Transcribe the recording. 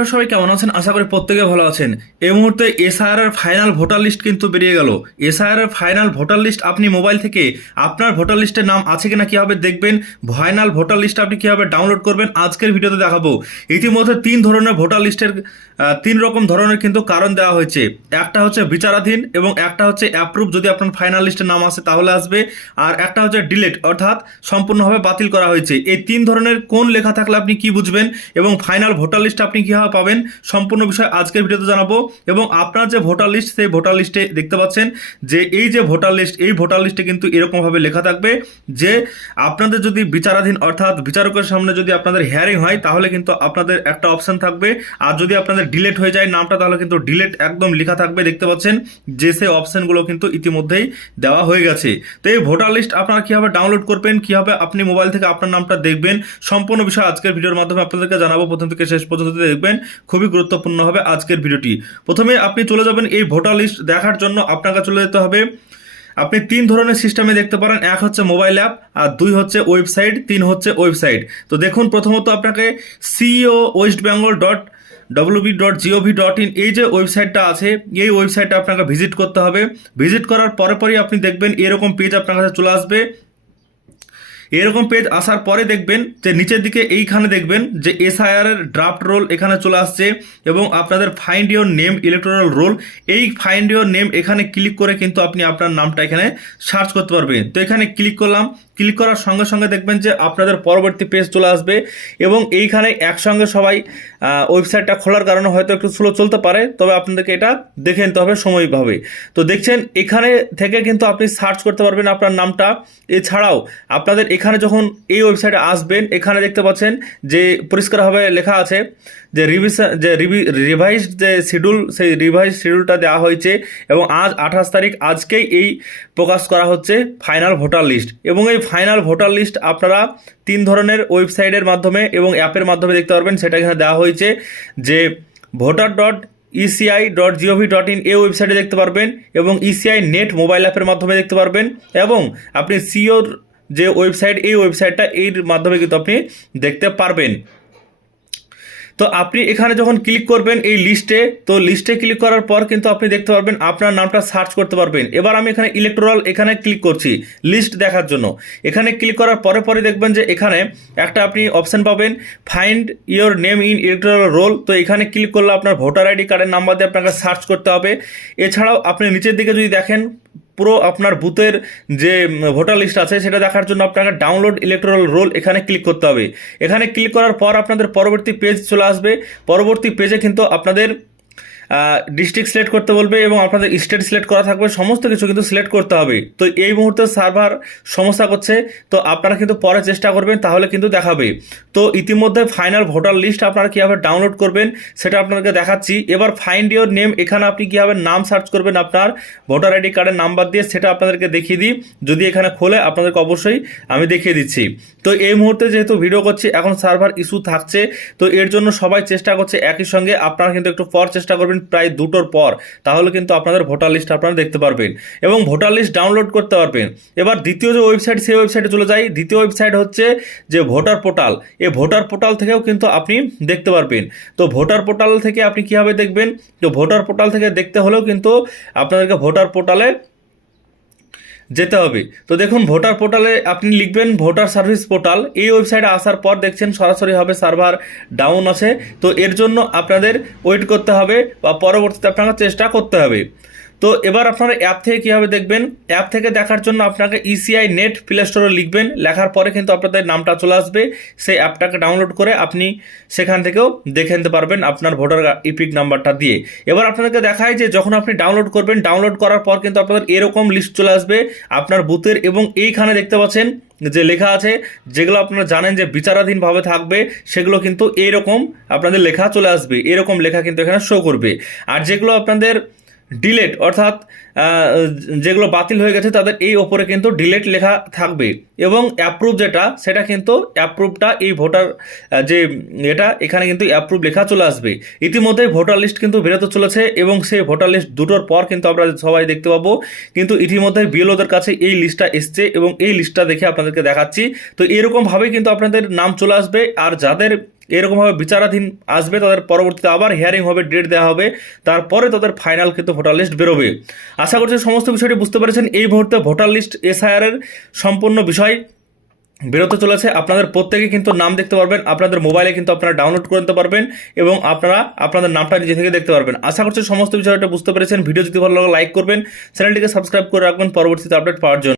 আপনারা সবাই কেমন আছেন? আশা করি প্রত্যেকে ভালো আছেন। এই মুহূর্তে এসআইআর এর ফাইনাল ভোটার লিস্ট কিন্তু বেরিয়ে গেল। এসআইআর এর ফাইনাল ভোটার লিস্ট আপনি মোবাইল থেকে আপনার ভোটার লিস্টের নাম আছে কিনা কিভাবে দেখবেন, ফাইনাল ভোটার লিস্ট আপনি কিভাবে ডাউনলোড করবেন আজকের ভিডিওতে দেখাবো। ইতিমধ্যে তিন ধরনের ভোটার লিস্টের তিন রকম ধরনের কিন্তু কারণ দেওয়া হয়েছে। একটা হচ্ছে বিচারাধীন এবং একটা হচ্ছে অ্যাপ্রুভ, যদি আপনার ফাইনাল লিস্টের নাম আসে তাহলে আসবে, আর একটা হচ্ছে ডিলেট অর্থাৎ সম্পূর্ণভাবে বাতিল করা হয়েছে। এই তিন ধরনের কোন লেখা থাকলে আপনি কি বুঝবেন এবং ফাইনাল ভোটার লিস্ট আপনি কীভাবে পাবেন সম্পূর্ণ বিষয় আজকের ভিডিওতে জানাবো। এবং আপনার যে ভোটার লিস্ট সেই ভোটার লিস্টে দেখতে পাচ্ছেন যে এই যে ভোটার লিস্ট, এই ভোটার লিস্টে কিন্তু এরকমভাবে লেখা থাকবে যে আপনাদের যদি বিচারাধীন অর্থাৎ বিচারকের সামনে যদি আপনাদের হিয়ারিং হয় তাহলে কিন্তু আপনাদের একটা অপশন থাকবে, আর যদি আপনাদের ডিলেট হয়ে যায় নামটা তাহলে কিন্তু ডিলেট একদম লেখা থাকবে। দেখতে পাচ্ছেন যে সেই অপশনগুলো কিন্তু ইতিমধ্যেই দেওয়া হয়ে গেছে। তো এই ভোটার লিস্ট আপনারা কীভাবে ডাউনলোড করবেন, কীভাবে আপনি মোবাইল থেকে আপনার নামটা দেখবেন সম্পূর্ণ বিষয় আজকের ভিডিওর মাধ্যমে আপনাদেরকে জানাবো। প্রথম থেকে শেষ পর্যন্ত দেখবেন, খুবই গুরুত্বপূর্ণ হবে আজকের ভিডিওটি। প্রথমে আপনি চলে যাবেন এই ভোটার লিস্ট দেখার জন্য আপনাকে চলে যেতে হবে, আপনি তিন ধরনের সিস্টেমে দেখতে পারেন, এক হচ্ছে মোবাইল অ্যাপ, আর দুই হচ্ছে ওয়েবসাইট, তিন হচ্ছে ওয়েবসাইট। তো দেখুন প্রথমত আপনাকে সিও ওয়েস্ট বেঙ্গল www.gov.in এই যে ওয়েবসাইটটা আছে এই ওয়েবসাইটটা আপনাকে ভিজিট করতে হবে। ভিজিট করার পরে আপনি দেখবেন এরকম পেজ আপনার কাছে চলে আসবে। এরকম পেজ আসার পরে দেখবেন যে নিচের দিকে এইখানে দেখবেন যে এসআইআর এর ড্রাফট রোল এখানে চলে আসছে এবং আপনাদের find your name electoral role, এই ফাইন্ড ইওর নেম এখানে ক্লিক করে কিন্তু আপনি আপনার নামটা এখানে সার্চ করতে পারবেন। তো এখানে ক্লিক করলাম, ক্লিক করার সঙ্গে সঙ্গে দেখবেন যে আপনাদের পরবর্তী পেজ চলে আসবে এবং এইখানে একসঙ্গে সবাই ওয়েবসাইটটা খোলার কারণে হয়তো একটু স্লো চলতে পারে, তবে আপনাদেরকে এটা দেখে নিতে হবে সময়ভাবে। তো দেখছেন এখানে থেকে কিন্তু আপনি সার্চ করতে পারবেন আপনার নামটা। এছাড়াও আপনাদের এখানে যখন এই ওয়েবসাইটে আসবেন এখানে দেখতে পাচ্ছেন যে পরিষ্কারভাবে লেখা আছে যে রিভাইজ যে শিডিউল, সেই রিভাইজ শিডিউলটা দেওয়া হয়েছে এবং আজ 28 তারিখ আজকেই এই প্রকাশ করা হচ্ছে ফাইনাল ভোটার লিস্ট। এবং এই ফাইনাল ভোটার লিস্ট আপনারা তিন ধরনের ওয়েবসাইটের মাধ্যমে এবং অ্যাপের মাধ্যমে দেখতে পারবেন। সেটা এখানে দেওয়া হয়েছে যে voter.eci.gov.in এই ওয়েবসাইটে দেখতে পারবেন এবং ইসিআই নেট মোবাইল অ্যাপের মাধ্যমে দেখতে পারবেন এবং আপনি সিওর যে ওয়েবসাইট এই ওয়েবসাইটটা এর মাধ্যমে কিন্তু আপনি দেখতে পারবেন। তো আপনি এখানে যখন ক্লিক করবেন এই লিস্টে, তো লিস্টে ক্লিক করার পর কিন্তু আপনি দেখতে পারবেন আপনার নামটা সার্চ করতে পারবেন। এবার আমি এখানে ইলেকটোরাল এখানে ক্লিক করছি লিস্ট দেখার জন্য। এখানে ক্লিক করার পরে দেখবেন যে এখানে একটা আপনি অপশন পাবেন find your name in electoral role. তো এখানে ক্লিক করলে আপনার ভোটার আইডি কার্ডের নাম্বার দিয়ে আপনাকে সার্চ করতে হবে। এছাড়াও আপনি নিচের দিকে যদি দেখেন পুরো আপনার বুথের যে ভোটার লিস্ট আছে সেটা দেখার জন্য আপনাকে ডাউনলোড ইলেকটোরাল রোল এখানে ক্লিক করতে হবে। এখানে ক্লিক করার পর আপনাদের পরবর্তী পেজ চলে আসবে। পরবর্তী পেজে কিন্তু আপনাদের ডিস্ট্রিক্ট সিলেক্ট করতে বলবে এবং আপনাদের স্টেট সিলেক্ট করা থাকবে, সমস্ত কিছু কিন্তু সিলেক্ট করতে হবে। তো এই মুহূর্তে সার্ভার সমস্যা করছে, তো আপনারা কিন্তু পরে চেষ্টা করবেন তাহলে কিন্তু দেখাবে। তো ইতিমধ্যে ফাইনাল ভোটার লিস্ট আপনারা কীভাবে ডাউনলোড করবেন সেটা আপনাদেরকে দেখাচ্ছি। এবার ফাইন্ড ইওর নেম এখানে আপনি কীভাবে নাম সার্চ করবেন আপনার ভোটার আইডি কার্ডের নাম্বার দিয়ে সেটা আপনাদেরকে দেখিয়ে দিই। যদি এখানে খোলে আপনাদেরকে অবশ্যই আমি দেখিয়ে দিচ্ছি। তো এই মুহূর্তে যেহেতু ভিডিও করছি এখন সার্ভার ইস্যু থাকছে, তো এর জন্য সবাই চেষ্টা করছে একই সঙ্গে, আপনারা কিন্তু একটু পর চেষ্টা করবেন প্রায় 2টোর পর, তাহলে কিন্তু আপনাদের ভোটার লিস্ট আপনারা দেখতে পারবেন এবং ভোটার লিস্ট ডাউনলোড করতে পারবেন। এবার দ্বিতীয় যে ওয়েবসাইট সেই ওয়েবসাইটে চলে যাই। দ্বিতীয় ওয়েবসাইট হচ্ছে যে ভোটার পোর্টাল। এই ভোটার পোর্টাল থেকেও কিন্তু আপনি দেখতে পারবেন। তো ভোটার পোর্টাল থেকে আপনি কীভাবে দেখবেন, তো ভোটার পোর্টাল থেকে দেখতে হলেও কিন্তু আপনাদেরকে ভোটার পোর্টালে যেতে হবে। তো দেখুন ভোটার পোর্টালে আপনি লিখবেন ভোটার সার্ভিস পোর্টাল। এই ওয়েবসাইটে আসার পর দেখছেন সরাসরিভাবে সার্ভার ডাউন আছে, তো এর জন্য আপনাদের ওয়েট করতে হবে বা পরবর্তীতে আপনাকে চেষ্টা করতে হবে। তো এবার আপনারা অ্যাপ থেকে কীভাবে দেখবেন, অ্যাপ থেকে দেখার জন্য আপনাকে ইসিআই নেট প্লে স্টোরে লিখবেন, লেখার পরে কিন্তু আপনাদের নামটা চলে আসবে। সেই অ্যাপটাকে ডাউনলোড করে আপনি সেখান থেকেও দেখে নিতে পারবেন আপনার ভোটার ইপিক নাম্বারটা দিয়ে। এবার আপনাদেরকে দেখায় যে যখন আপনি ডাউনলোড করবেন, ডাউনলোড করার পর কিন্তু আপনাদের এরকম লিস্ট চলে আসবে আপনার বুথের এবং এইখানে দেখতে পাচ্ছেন যে লেখা আছে যেগুলো আপনারা জানেন যে বিচারাধীনভাবে থাকবে সেগুলো কিন্তু এইরকম আপনাদের লেখা চলে আসবে, এরকম লেখা কিন্তু এখানে শো করবে। আর যেগুলো আপনাদের ডিলেট অর্থাৎ যেগুলো বাতিল হয়ে গেছে তাদের এই ওপরে কিন্তু ডিলেট লেখা থাকবে এবং অ্যাপ্রুভ যেটা সেটা কিন্তু অ্যাপ্রুভটা এই ভোটার যে এটা এখানে কিন্তু অ্যাপ্রুভ লেখা চলে আসবে। ইতিমধ্যে ভোটার লিস্ট কিন্তু বেরোতে চলেছে এবং সেই ভোটার লিস্ট 2টোর পর কিন্তু আমরা সবাই দেখতে পাবো। কিন্তু ইতিমধ্যে বিএলওদের কাছে এই লিস্টটা এসছে এবং এই লিস্টটা দেখে আপনাদেরকে দেখাচ্ছি। তো এরকমভাবেই কিন্তু আপনাদের নাম চলে আসবে। আর যাদের এরকমভাবে বিচারাধীন আসবে, তাদের পরবর্তীতে আবার হিয়ারিং হবে, ডেট দেওয়া হবে, তারপরে তাদের ফাইনাল কিন্তু ভোটার লিস্ট বেরোবে। আশা করছি সমস্ত বিষয়টি বুঝতে পেরেছেন। এই মুহূর্তে ভোটার লিস্ট SIR এর সম্পূর্ণ বিষয় বেরোতে চলেছে। আপনাদের প্রত্যেকে কিন্তু নাম দেখতে পারবেন, আপনাদের মোবাইলে কিন্তু আপনারা ডাউনলোড করে নিতে পারবেন এবং আপনারা আপনাদের নামটা নিজে থেকে দেখতে পারবেন। আশা করছি সমস্ত বিষয়টা বুঝতে পেরেছেন। ভিডিও যদি ভালো লাগে লাইক করবেন, চ্যানেলটিকে সাবস্ক্রাইব করে রাখবেন পরবর্তীতে আপডেট পাওয়ার জন্য।